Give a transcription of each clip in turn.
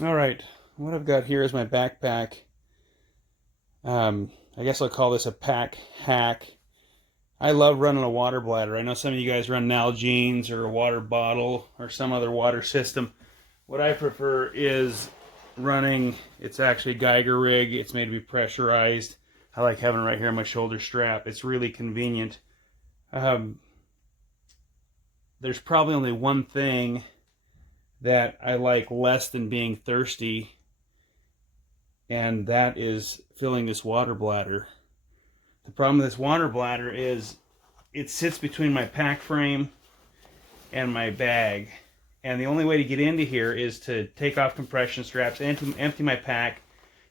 All right, what I've got here is my backpack. I guess I'll call this a pack hack. I love running a water bladder. I know some of you guys run Nalgene's or a water bottle or some other water system. What I prefer is running, it's actually a Geiger rig. It's made to be pressurized. I like having it right here on my shoulder strap. It's really convenient. Um, there's probably only one thing that I like less than being thirsty, and that is filling this water bladder. The problem with this water bladder is it sits between my pack frame and my bag. And the only way to get into here is to take off compression straps, empty my pack,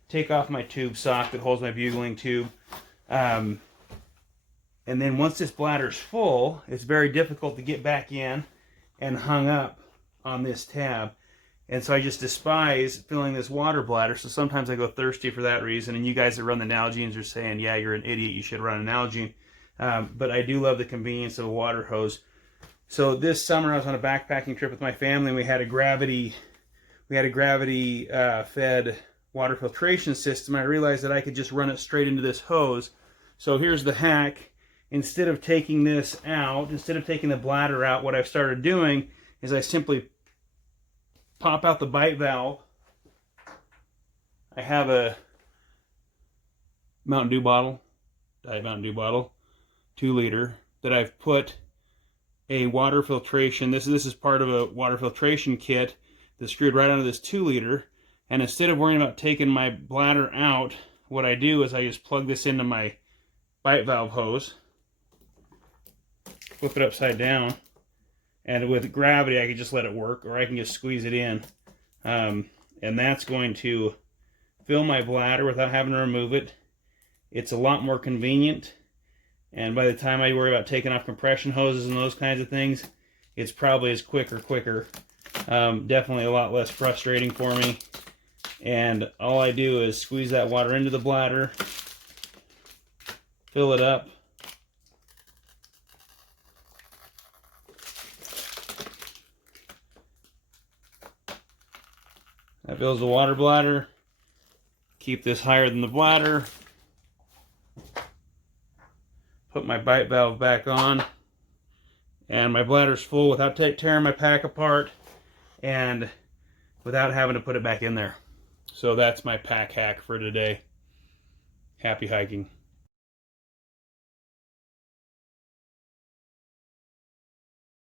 take off my tube sock that holds my bugling tube. And then once this bladder's full, it's very difficult to get back in and hung up on this tab. And so I just despise filling this water bladder. So sometimes I go thirsty for that reason. And you guys that run the Nalgene's are saying, yeah, you're an idiot, you should run a Nalgene. But I do love the convenience of a water hose. So this summer I was on a backpacking trip with my family, and we had a gravity fed water filtration system. I realized that I could just run it straight into this hose. So here's the hack. Instead of taking this out, instead of taking the bladder out, what I've started doing is I simply pop out the bite valve. I have a Mountain Dew bottle, Diet Mountain Dew bottle, 2-liter, that I've put a water filtration. This is part of a water filtration kit that's screwed right onto this 2-liter. And instead of worrying about taking my bladder out, what I do is I just plug this into my bite valve hose, flip it upside down, and with gravity I can just let it work, or I can just squeeze it in. And that's going to fill my bladder without having to remove it. It's a lot more convenient. And by the time I worry about taking off compression hoses and those kinds of things, it's probably as quicker. Definitely a lot less frustrating for me. And all I do is squeeze that water into the bladder, fill it up, that fills the water bladder. Keep this higher than the bladder. Put my bite valve back on, and my bladder's full without tearing my pack apart and without having to put it back in there. So that's my pack hack for today. Happy hiking.